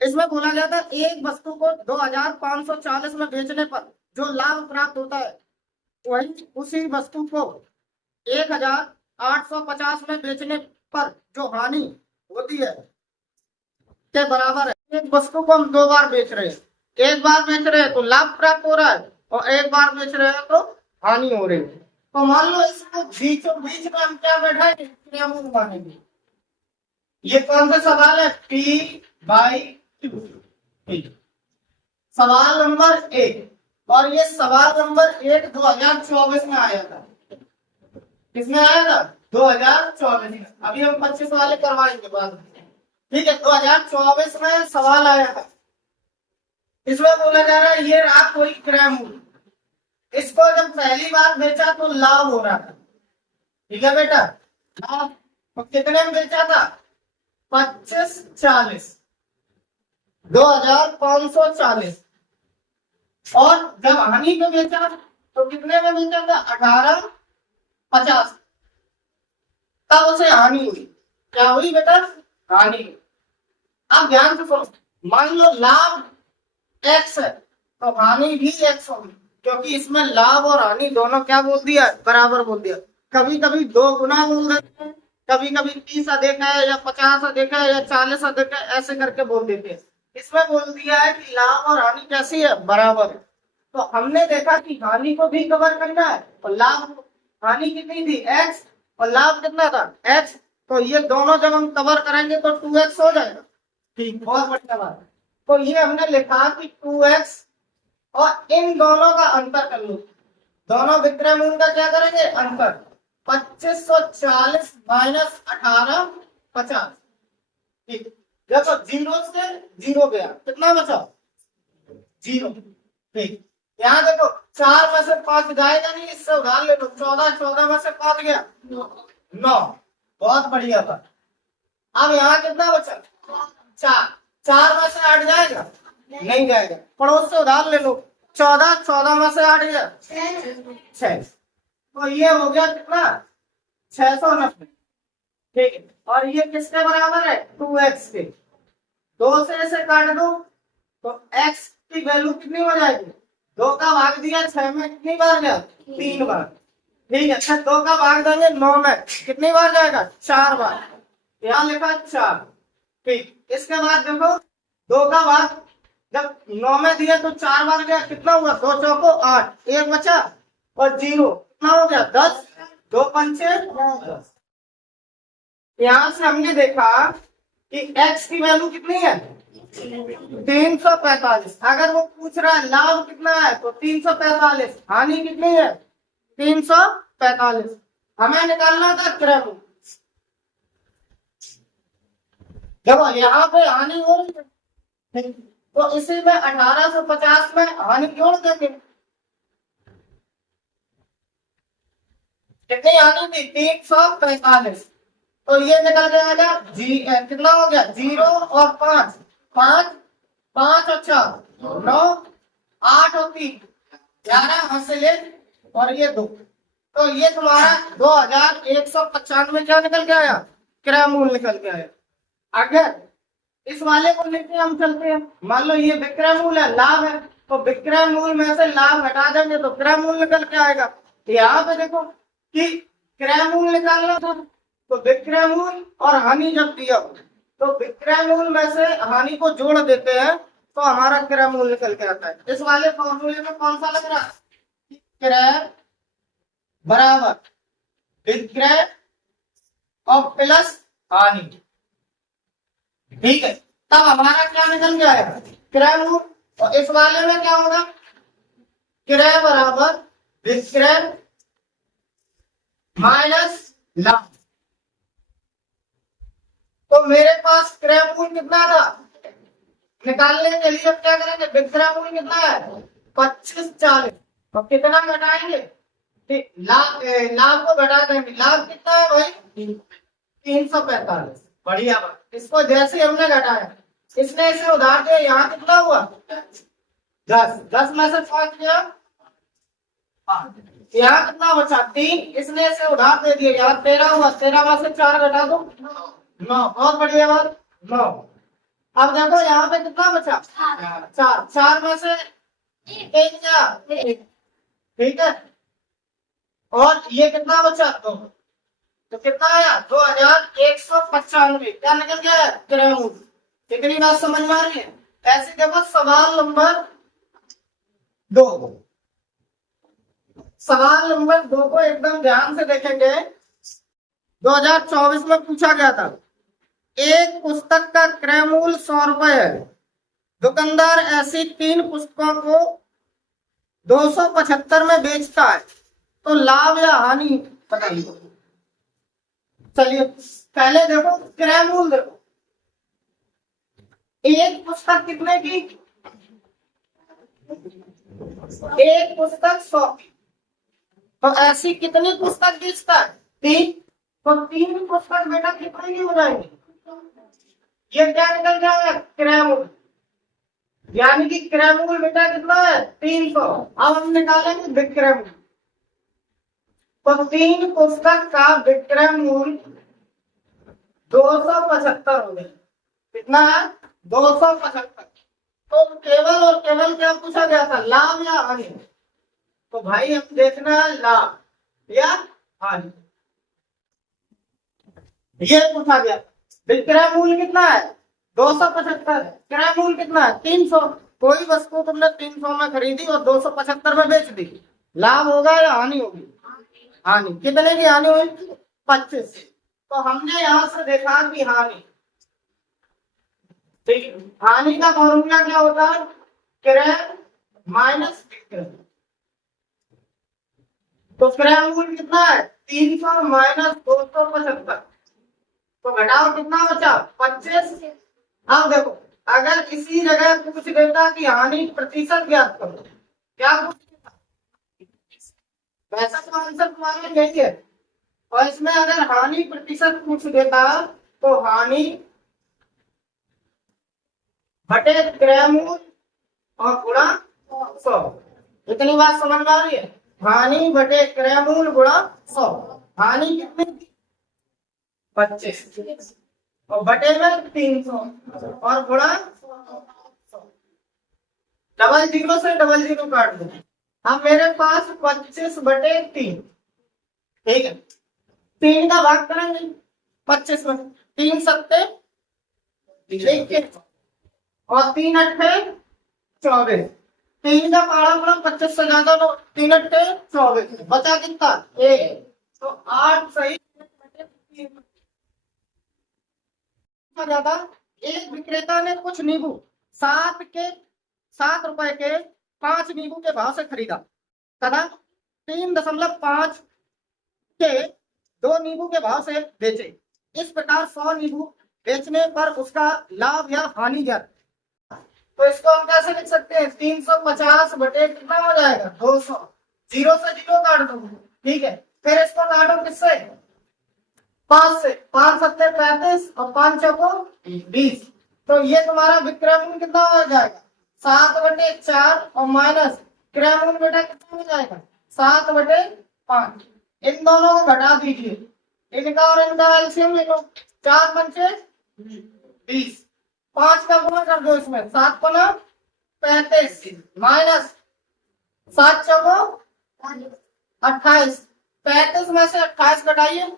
इसमें बोला गया था एक वस्तु को 2540 में बेचने पर जो लाभ प्राप्त होता है, वही उसी वस्तु को 1850 में बेचने पर जो हानि होती है के बराबर है। एक वस्तु को हम दो बार बेच रहे हैं, एक बार बेच रहे हैं तो लाभ प्राप्त हो रहा है और एक बार बेच रहे हैं तो हानि हो रही है। तो मान लो इसको बीचों बीच में हम क्या बैठाएंगे, क्रियामूल मानेंगे। ये कौन सा सवाल है, P/Q। सवाल नंबर 1, और ये सवाल नंबर 1 2024 में आया था। किसमें आया था, 2024 में। अभी हम 25 वाले करवाएंगे बाद में, ठीक है। 2024 में सवाल आया था। इसमें बोला जा रहा है ये रहा कोई क्रयमूल्य, इसको जब पहली बार बेचा तो लाभ हो रहा था, ठीक है बेटा। लाभ तो कितने में बेचा था, 2540, 2540। और जब हानि में बेचा तो कितने में बेचा था, 1850। तब उसे हानि हुई, क्या हुई बेटा, हानि हुई। अब ध्यान से सुनो, मान लो लाभ x है तो हानि भी x होगी, क्योंकि इसमें लाभ और हानि दोनों क्या बोल दिया, बराबर बोल दिया। कभी कभी 2 गुना बोल देते हैं, कभी कभी 30 अधिक है या 50 अधिक है या 40 अधिक है, ऐसे करके बोल देते हैं। इसमें बोल दिया है कि लाभ और हानि कैसी है, बराबर है। तो हमने देखा कि हानि को भी कवर करना है और लाभ, हानि कितनी थी x और लाभ कितना था x, तो ये दोनों जब हम कवर करेंगे तो 2x हो जाएगा, ठीक। बहुत बढ़िया बात। तो ये हमने लिखा कि 2x, और इन दोनों का अंतर कर लो, दोनों विक्रय मूल्य का क्या करेंगे, अंतर। 2540 माइनस 1850, ठीक। देखो 0 से 0 गया, कितना बचा, 0, ठीक। यहाँ देखो 4 में से 5 जाएगा नहीं, इससे उधार ले लो, 14, 14 में से 5 गया 9, बहुत बढ़िया था। अब यहाँ कितना बचा, 4, 4 में से 8 जाएगा, नहीं जाएगा। पड़ोस से उधार ले लो, 14, 14 में से 8 गया 6, तो ये हो गया कितना, 690, ठीक है। और ये किसके बराबर है, 2x के। 2 से इसे काट दो तो x की वैल्यू कितनी हो जाएगी, 2 का भाग दिया 6 में, कितनी बार गया, 3 बार, ठीक है। अच्छा 2 का भाग देंगे 9 में, कितनी बार जाएगा, 4 बार, यहाँ लिखा 4, ठीक। इसके बाद देखो 2 का भाग जब 9 में दिया तो 4 बार गया, कितना हुआ, 2 चौको 8, 1 बचा और 0, कितना हो गया 10, 2 पंचे 10। यहाँ से हमने देखा कि x की वैल्यू कितनी है, 345। अगर वो पूछ रहा है लाभ कितना है तो 345, हानि कितनी है 345, हमें निकालना था क्रय मूल्य। देखो यहाँ पे हानि हो रही है तो इसी में 1850 में हानि जोड़ देंगे, कितनी हानि थी, 345। तो ये निकल जाएगा जी, कितना हो गया, 0 और 5, 5, 5 और 4 9, 8 और 3 11 हासिल और ये 2, तो ये तुम्हारा 2195 क्या निकल के आया, क्रय मूल्य निकल के आया। अगर इस वाले को लेके हम चलते हैं, मान लो ये विक्रय मूल्य है, लाभ है, तो विक्रय मूल्य में से लाभ हटा देंगे तो क्रय मूल्य निकल के आएगा। यहाँ पे देखो कि क्रय मूल्य निकालना था तो विक्रय मूल्य और हानि जब दिया तो विक्रय मूल्य में से हानि को जोड़ देते हैं तो हमारा क्रय मूल्य निकल के आता है। इस वाले फॉर्मूले में कौन सा लग रहा है, क्रय बराबर विक्रय और प्लस हानि, ठीक है। तब हमारा क्या निकल गया है, क्रय मूल्य। और इस वाले में क्या होगा, क्रय बराबर विक्रय माइनस लाभ। तो मेरे पास क्रय मूल्य कितना था, निकालने के लिए क्या करेंगे, विक्रय मूल्य कितना है 2540, तो कितना घटाएंगे, लाभ को घटा देंगे, लाभ कितना है भाई 345, बढ़िया बात। इसको जैसे हमने घटाया, इसने इसे उधार दिया, यहाँ कितना हुआ 10, 10 में से 5 गया 5, यहाँ कितना बचा 3, इसने इसे उधार दे दिया, यहाँ 13 हुआ, 13 में से 4 घटा दो 9, बहुत बढ़िया बात 9। अब देखो यहाँ पे कितना बचा, चार। चार में से एक जा, ठीक है। और ये कितना बचा, दो। तो कितना आया, 2195। क्या निकल गया, ग्राम। कितनी बात समझ में आ रही है। ऐसे देखो सवाल नंबर 2, सवाल नंबर 2 को एकदम ध्यान से देखेंगे। 2024 में पूछा गया था, एक पुस्तक का क्रय मूल्य 100 रुपए है, दुकानदार ऐसी 3 पुस्तकों को 275 में बेचता है, तो लाभ या हानि बताइए। चलिए पहले देखो क्रय मूल्य देखो, एक पुस्तक कितने की, एक पुस्तक 100 की, तो ऐसी कितनी पुस्तक बेचता है, 3। तो 3 पुस्तक बेटा कितने की हो जाएंगे, ये क्या निकल जाएगा, क्रय मूल्य। यानी कि क्रय मूल्य बेटा कितना है, 300। अब हम निकालेंगे विक्रय मूल्य। तो 3 पुस्तक का विक्रय मूल्य 275 हो गया। कितना है, 275। तो केवल और केवल क्या पूछा गया था, लाभ या हानि। तो भाई हम देखना है लाभ या हानि, ये पूछा गया। विक्रय मूल्य कितना है, 275। क्रय मूल्य कितना है, 300। कोई वस्तु तुमने 300 में खरीदी और 275 में बेच दी, लाभ होगा या हानि होगी, हानि। कितने की हानि हुई, 25। तो हमने यहां से देखा कि हानि, ठीक। हानि का फॉर्मूला क्या होता है, क्रय माइनस विक्रय। तो क्रय मूल्य कितना है, 300 माइनस 275, तो घटाओ कितना बचा, 25। अब देखो अगर किसी जगह पूछ देता कि हानि प्रतिशत ज्ञात करो, क्या पूछ देता, वैसा तो आंसर तुम्हारा यही है। और इसमें अगर हानि प्रतिशत पूछ देता तो हानि बटे क्रय मूल्य और गुणा 100। इतनी बात समझ में आ रही है, हानि बटे क्रय मूल्य गुणा 100। हानि कितनी, 25, और बटे में 300 और गुणा 100। डबल जीरो से डबल जीरो काट दो। अब मेरे पास 25 बटे 3, ठीक है। 3 का भाग करेंगे 25 में, 3 सत्ते 21 और 3 अट्ठे 24। 3 का पारा गुणा 25 से ज्यादा, तो 3 अट्ठे 24, बचा कितना, 1। तो 8 सही ज्यादा। एक विक्रेता ने कुछ नींबू 7 रुपए के 5 नींबू के भाव से खरीदा तथा 3.5 के 2 नींबू के भाव से बेचे। इस प्रकार 100 नींबू बेचने पर उसका लाभ या हानि ज्ञात। तो इसको हम कैसे लिख सकते हैं, 350 बटे कितना हो जाएगा, 200। जीरो से जीरो काट दो, ठीक है। फिर इसको काटो किससे, 5 से। 5 सत्ते 35 और 5 चौको 20। तो ये तुम्हारा विक्रय मूल्य कितना हो जाएगा, 7 बटे 4 और माइनस क्रय मूल्य बेटा कितना हो जाएगा, 7 बटे 5। इन दोनों को घटा दीजिए, इनका और इनका एलसीएम ले लो। 4 पंचे 20, 5 का गुणा कर दो इसमें, 7 गुना 35 माइनस 7 चौको 28। 35 में से 28 घटाइए,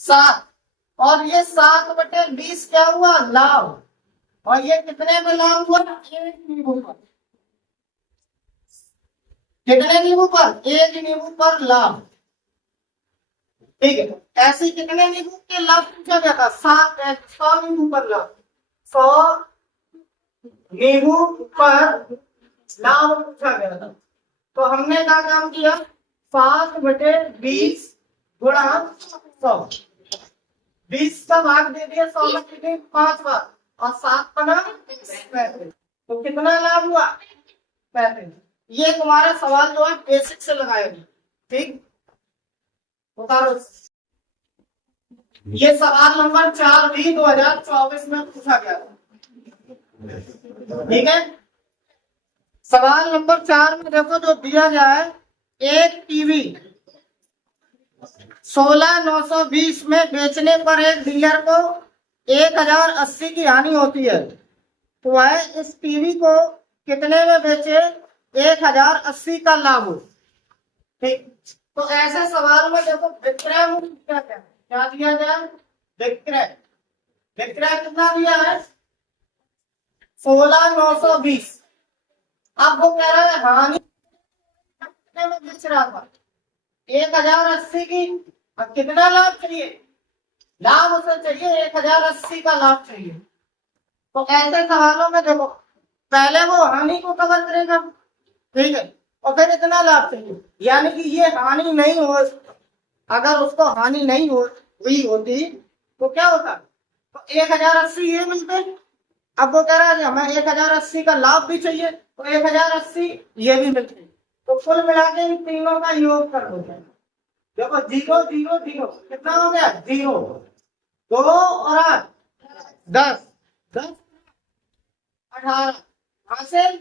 7। और ये 7 बटे 20 क्या हुआ, लाभ। और ये कितने में लाभ हुआ, एक नींबू पर। कितने नींबू पर, एक नींबू पर लाभ, ठीक है। ऐसे कितने नींबू के लाभ पूछा गया था, 100 नींबू पर लाभ, 100 नींबू पर लाभ पूछा गया था। तो हमने क्या काम किया, 7 बटे 20 गुणा 100। 20 का भाग दे दिया 100 में, कितने 5 बार, और 7 का नाम 35। तो कितना लाभ हुआ, 35। ये तुम्हारा सवाल जो है बेसिक से लगाएगी, ठीक। उतारो। ये सवाल नंबर 4 भी 2024 में पूछा गया था, ठीक है। सवाल नंबर 4 में देखो जो दिया गया है, एक टीवी 16,920 में बेचने पर एक डीलर को 1,080 की हानि होती है, तो वह इस टीवी को कितने में बेचे 1,080 का लाभ हो। ठीक, तो ऐसे सवाल में देखो विक्रय मूल्य क्या दिया गया, विक्रय विक्रय कितना दिया है 16,920। अब वो कह रहा है हानि कितने में बेच रहा था 1,080 की, अब कितना लाभ चाहिए, लाभ उसे चाहिए 1,080 का लाभ चाहिए। तो ऐसे सवालों में देखो पहले वो हानि को कवर करेगा, ठीक है, और फिर इतना लाभ चाहिए, यानी कि ये हानि नहीं हो, अगर उसको हानि नहीं हुई होती तो क्या होता, तो 1,080 ये मिलते। अब वो कह रहा है हमें 1,080 का लाभ भी चाहिए, तो 1,080 ये भी मिलते, तो कुल मिला के इन तीनों का योग कर दो। देखो 0 0 0 कितना हो गया 0, 2 और 8 10 10 18 हासिल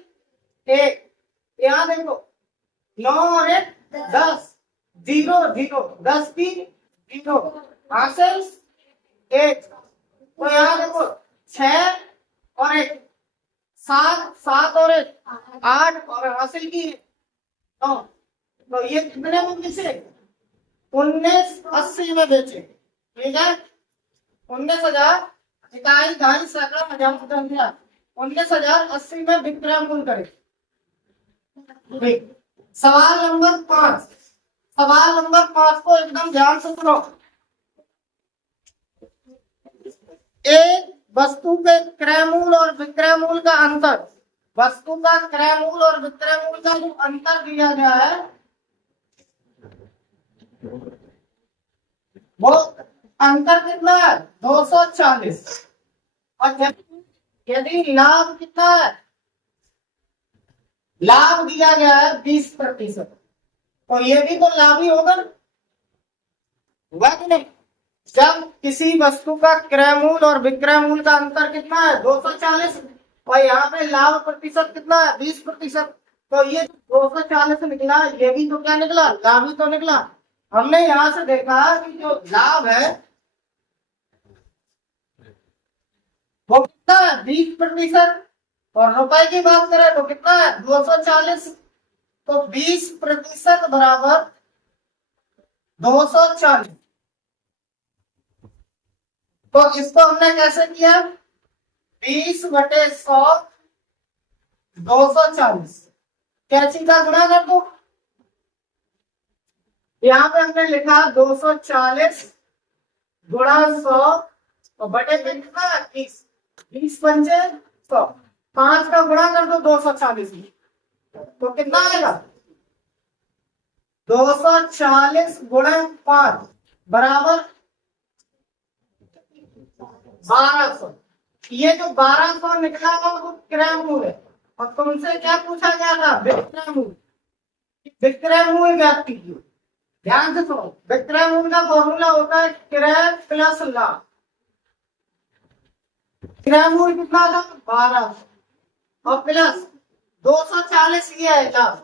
1, यहाँ देखो 9 और 1 10 0 0 10 की 0 हासिल 1, तो यहाँ देखो 6 और 1 7 7 और 1 8 और हासिल की 9, तो ये कितने में बेचे 1980 में बेचे, ठीक है 19,000 इकाई ढाई सैकड़ा हजार 19,080 में विक्रय मूल्य करे। सवाल नंबर 5, सवाल नंबर 5 को एकदम ध्यान से सुनो। एक वस्तु के क्रय मूल्य और विक्रय मूल्य का अंतर, वस्तु का क्रय मूल्य और विक्रय मूल्य का जो अंतर दिया गया है वो अंतर कितना है 240, और यदि लाभ कितना है, लाभ दिया गया है 20%, तो ये भी तो लाभ ही होगा कि नहीं। जब किसी वस्तु का क्रय मूल्य और विक्रय मूल्य का अंतर कितना है 240, और यहाँ पे लाभ प्रतिशत कितना है 20%, तो ये 240 निकला, ये भी तो क्या निकला लाभ ही तो निकला। हमने यहाँ से देखा कि जो लाभ है वो कितना है 20%, और रुपए की बात करें तो कितना है 240, तो 20% बराबर 240। तो इसको हमने कैसे किया 20/100 240, कैसी का गुणा कर दो, यहाँ पे हमने लिखा 240 गुणा 100 और बटे कितना 20, 20 पंचे 100, 5 का गुणा कर दो 240 में, तो कितना आएगा 240 गुणा 5 बराबर 1200। ये जो 1200 निकला वो विक्रय मूल्य है, और तुमसे क्या पूछा गया था विक्रय मूल्य, विक्रय मूल्य ज्ञात कीजिए। ध्यान से सुनो, विक्रय मूल्य का फॉर्मूला होता है क्रय प्लस लाभ। क्रय मूल्य कितना था 1200 और प्लस 240 ये है लाभ,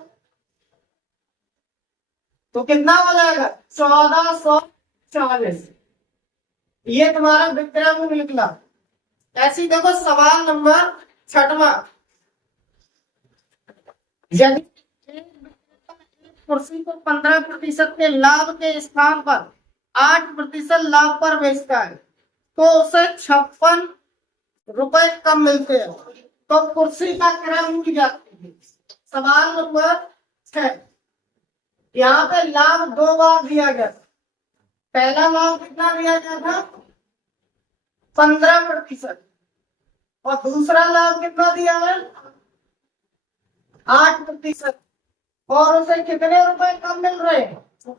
तो कितना हो जाएगा 1440, ये तुम्हारा विक्रय मूल्य निकला। ऐसी देखो सवाल नंबर 6वां, यदि कुर्सी को 15% के लाभ के स्थान पर 8% लाभ पर बेचता है तो उसे 56 रुपए कम मिलते हैं, तो कुर्सी का क्रय मूल्य ज्ञात कीजिए। सवाल नंबर 6, यहाँ पे लाभ 2 बार दिया गया, पहला लाभ कितना दिया गया था 15%, और दूसरा लाभ कितना दिया है 8%, और उसे कितने रुपए कम मिल रहे हैं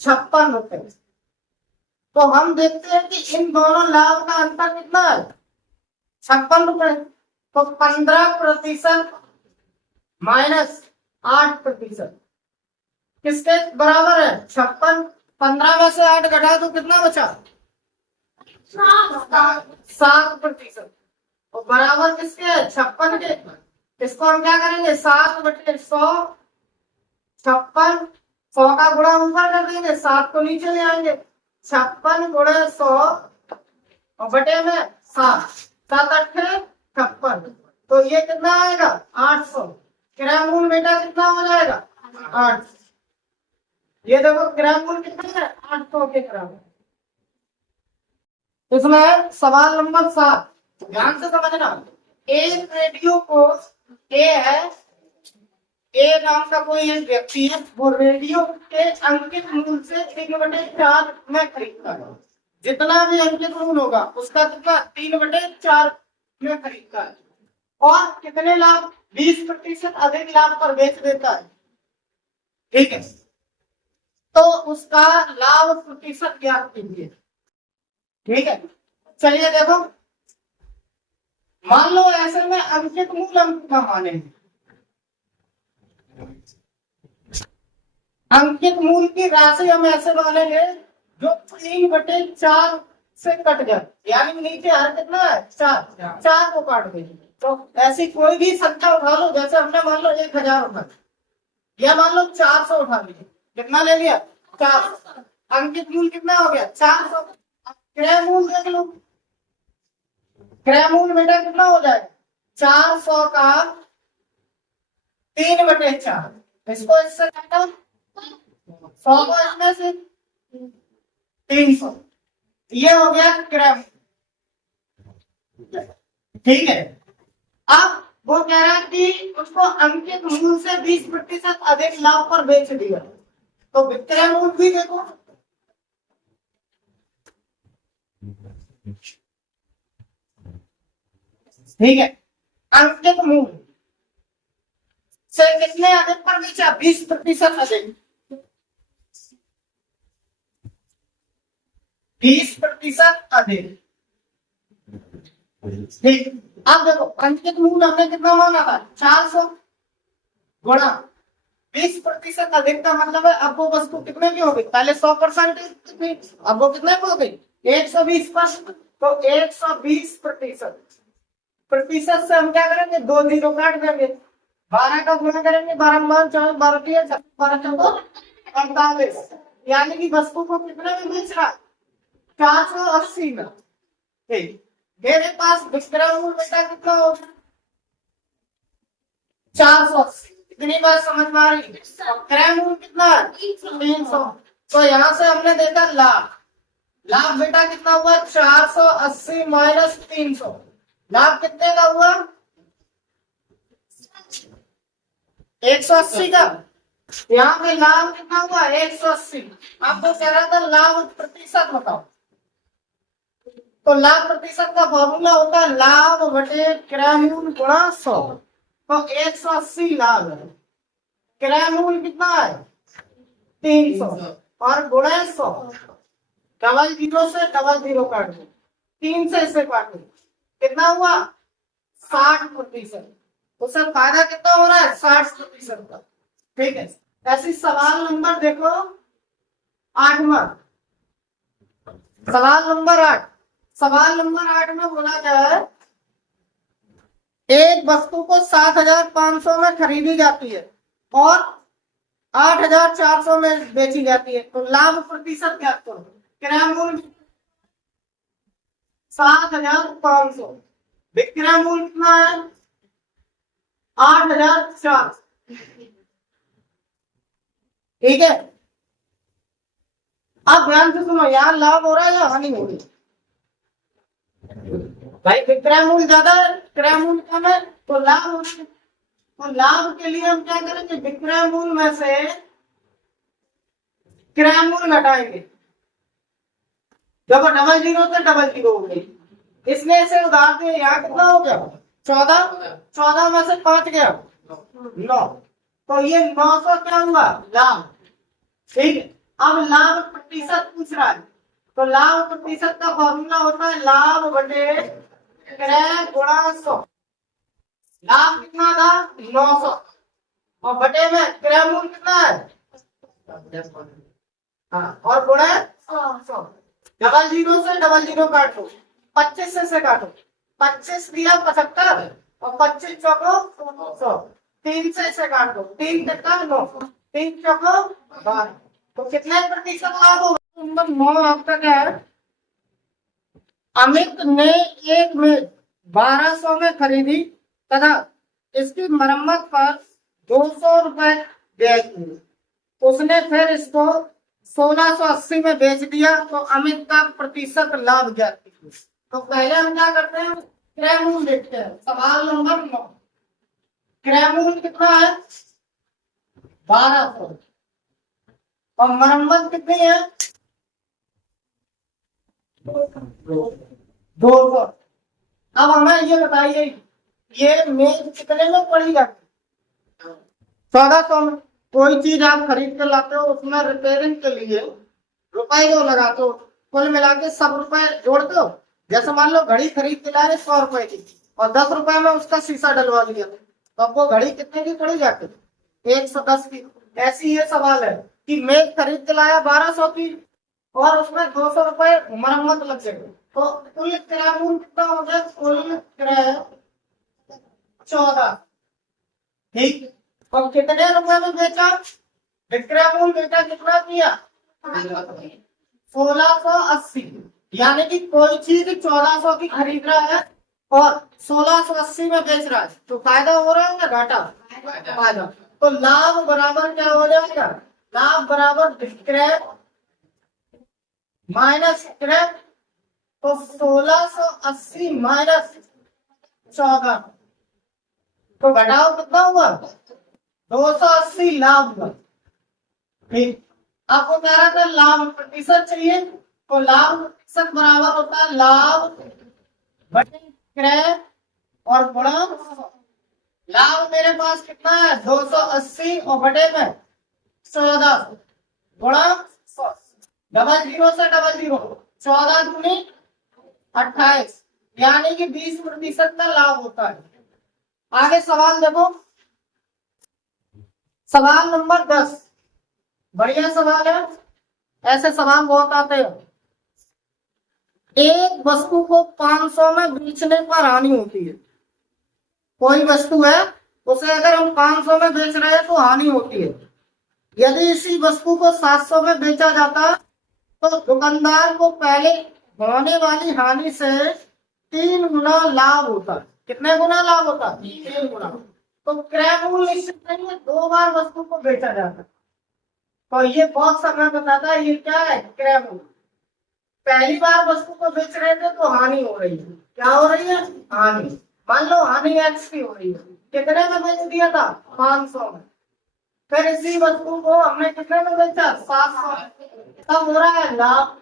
56 रुपए। तो हम देखते हैं कि इन दोनों लाभ का अंतर कितना है 56 रुपए, तो 15% माइनस 8% किसके बराबर है 56, 15 में से 8 घटा तो कितना बचा 7%, और बराबर किसके है 56 के। इसको हम क्या करेंगे 7/100, 56 100 का गुणा ऊपर कर देंगे, 7 को नीचे ले आएंगे, 56 गुणे 100 और बटे में 7, 7 अट्ठे 56, तो ये कितना आएगा 800। क्रय मूल बेटा कितना हो जाएगा 8। ये देखो क्रय मूल कितना है 800 के क्रय। इसमें सवाल नंबर 7, ध्यान से समझना। एक रेडियो को ए है, ए नाम का कोई एक व्यक्ति है, वो रेडियो के अंकित मूल्य से 3/4 में खरीदता है। जितना भी अंकित मूल्य होगा उसका कितना 3/4 में खरीदता है और कितने लाभ 20% अधिक लाभ पर बेच देता है। ठीक है, तो उसका लाभ प्रतिशत ज्ञात कीजिए। ठीक है, चलिए देखो, मान लो ऐसे में अंकित मूल्य हम कितना मानेंगे, अंकित मूल्य की राशि हम ऐसे मानेंगे जो 3/4 से कट जाए, यानी नीचे हर कितना है 4, 4 को काट देंगे। तो ऐसी कोई भी संख्या उठा लो, जैसे हमने मान लो 1000 उठा या मान लो 400 उठा लीजिए, कितना ले लिया 400, अंकित मूल्य कितना हो गया 400। क्रय मूल्य देख लो, क्रय मूल्य बेटा कितना हो जाएगा 400 का 3/4, इसको इससे काटा 100 को इसमें से 300, ये हो गया क्रय। ठीक है, अब वो कह रहा है कि उसको अंकित मूल्य से 20% अधिक लाभ पर बेच दिया, तो विक्रय मूल्य भी देखो, ठीक है, अंकित मूल्य से कितने अधिक पर बेचा 20% अधिक, 20% अधिक। ठीक, अब देखो अंकित मूल्य हमने कितना माना था 400 गुणा 20% अधिक का मतलब है अब वो वस्तु कितने की हो गई, पहले 100% थी, अब वो कितने की हो गई 120%, तो 120% प्रतिशत से हम क्या करेंगे 2 जीरो काट देंगे, 12 का गुणा करेंगे, 12 12 48, यानी कि वस्तु को कितने में बेच रहा 480 में। ठीक, मेरे पास विक्रय मूल्य बेटा कितना होगा 480, इतनी बात समझ में आ रही है। क्रय मूल्य कितना है 300, तो यहाँ से हमने देखा लाभ, लाभ बेटा कितना हुआ 480 माइनस 300, लाभ कितने का हुआ 180 का, यहाँ पे लाभ कितना हुआ 180। आपको कह रहा था लाभ प्रतिशत बताओ, तो लाभ प्रतिशत का फॉर्मूला होता है लाभ बटे क्रय मूल्य गुणा 100, तो 180 लाभ है, क्रय मूल्य कितना है 300 और गुणा 100, डबल जीरो से डबल जीरो काट दो, 3 से इसे काट दो, कितना हुआ 60%, तो सर फायदा कितना हो रहा है 60% का। ठीक है, ऐसी सवाल नंबर देखो 8वां, सवाल नंबर 8, सवाल नंबर 8 में बोला गया है एक वस्तु को 7500 में खरीदी जाती है और 8400 में बेची जाती है, तो लाभ प्रतिशत क्या करो, क्रय मूल्य 7500, विक्रय मूल्य कितना है 8400। ठीक है, अब ध्यान से सुनो, यहाँ लाभ हो रहा है या हानि हो रही है भाई, विक्रय मूल्य ज्यादा है क्रय मूल्य कम है तो लाभ हो रहा है, तो लाभ के लिए हम क्या करेंगे विक्रय मूल्य में से क्रय मूल्य घटाएंगे, जब डबल जीरो से डबल जीरो हो गई, इसलिए इसे उधार दिए, यहाँ कितना हो गया 14 में से 5 गया 9, तो ये 900 क्या हुआ लाभ। ठीक है, अब लाभ प्रतिशत पूछ रहा है, तो लाभ प्रतिशत का फॉर्मूला होता है लाभ बटे क्रय गुणा 100, लाभ कितना था 900 और बटे में क्रय मूल्य कितना है हाँ, और गुणा 100, डबल जीरो से डबल जीरो काट दो, 25 से काटो, 25 दिया 75 और 25 चौको 100, 3 से काट दो, 3 तक 9, 3 चौको 12, तो कितने प्रतिशत लाभ होगा? नंबर 9 आपका क्या है? अमित ने एक मेज 1200 में खरीदी तथा इसकी मरम्मत पर 200 रुपए व्यय किए। उसने फिर इसको 1680 में बेच दिया, तो अमित का प्रतिशत लाभ ज्ञात कीजिए। तो पहले हम क्या करते हैं, क्रय मूल्य देखते हैं। सवाल नंबर 9, क्रय मूल्य कितना है? 1200 और मरम्मत कितनी है? 200। अब हमें ये बताइए, ये मेज कितने में पड़ी जाती? 1400 में। कोई चीज आप खरीद कर लाते हो, उसमें रिपेयरिंग के लिए रुपए जो लगाते हो, कुल मिला के सब रुपए जोड़ते हो। जैसे मान लो घड़ी खरीद के लाए 100 रुपए की और 10 रुपए में उसका शीशा डलवा दिया, तो आपको घड़ी कितने की पड़ी जाती? 110 की। ऐसी ये सवाल है कि मेज खरीद के लाया 1200 की और उसमें 200 रुपए मरम्मत लग गए, तो कुल क्रय मूल्य कितना हो गया? कुल क्रय 14। ठीक, और कितने रुपए में बेचा? विक्रय मूल्य बेचा कितना किया? 1680। यानी कि कोई चीज 1400 की खरीद रहा है और 1680 में बेच रहा है, तो फायदा हो रहा है ना घाटा? फायदा। तो लाभ बराबर क्या हो जाएगा? लाभ बराबर विक्रय माइनस क्रय। तो 1680 माइनस 14, तो घटाओ कितना हुआ? 280 लाभ हुआ। ठीक, आपको कह रहा था लाभ प्रतिशत चाहिए, तो लाभ प्रतिशत बराबर होता है लाभ बटे क्रय और गुणा। लाभ मेरे पास कितना है? 280 और बटे में 14 गुणा 100, डबल जीरो से डबल जीरो, 14 दूनी 28, यानी कि 20% का लाभ होता है। आगे सवाल देखो, सवाल नंबर 10, बढ़िया सवाल है, ऐसे सवाल बहुत आते हैं। एक वस्तु को 500 में बेचने पर हानि होती है। कोई वस्तु है, उसे अगर हम 500 में बेच रहे हैं तो हानि होती है। यदि इसी वस्तु को 700 में बेचा जाता तो दुकानदार को पहले होने वाली हानि से 3 गुना लाभ होता। कितने गुना लाभ होता? 3 गुना। तो क्रय मूल्य निश्चित नहीं है, 2 बार वस्तु को बेचा जाता, तो ये बहुत समय बताता है ये क्या है? क्रय मूल्य। पहली बार वस्तु को बेच रहे थे तो हानि हो रही है। क्या हो रही है? हानि। मान लो हानि एक्स की हो रही है, कितने में बेच दिया था? 500 में। फिर इसी वस्तु को हमने कितने में बेचा? 700 में। तब हो रहा है लाभ,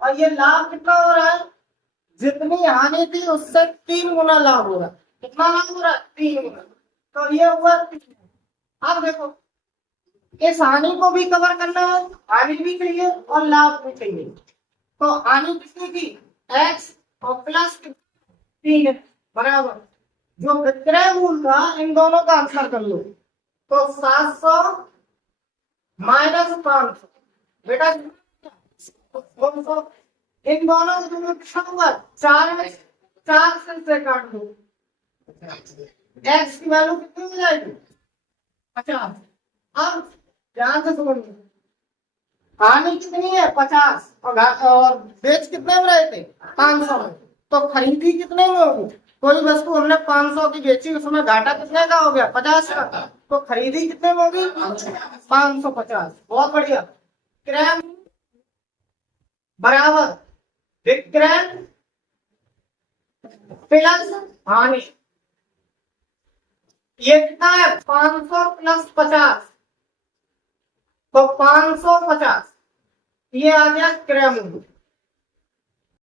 और ये लाभ कितना हो रहा है? जितनी हानि थी उससे 3 गुना लाभ हो रहा है। कितना लाभ हो रहा है? 3 गुना। तो ये हुआ 3। अब देखो, इस हानि को भी कवर करना है, हानि भी चाहिए और लाभ भी चाहिए। तो हानि कितनी थी? x और प्लस 3 बराबर जो विक्रय मूल्य था, इन दोनों का आंसर कर लो। तो 700 माइनस 500, बेटा 200, इन दोनों को तुम्हें कितना हुआ? 4 से काट दो, x की वैल्यू कितनी हो जाएगी? 50। अब ध्यान से समझिए, हानि कितनी है? 50 और बेच कितने में रहे थे? 500 में। तो खरीदी कितने में होगी? कोई वस्तु हमने 500 की बेची, उसमें घाटा कितने का हो गया? 50 का। तो खरीदी कितने में होगी? 550। बहुत बढ़िया। क्रय बराबर विक्रय प्लस हानि। ये कितना है? 500 प्लस 50, तो 550, ये आ गया क्रय मूल्य।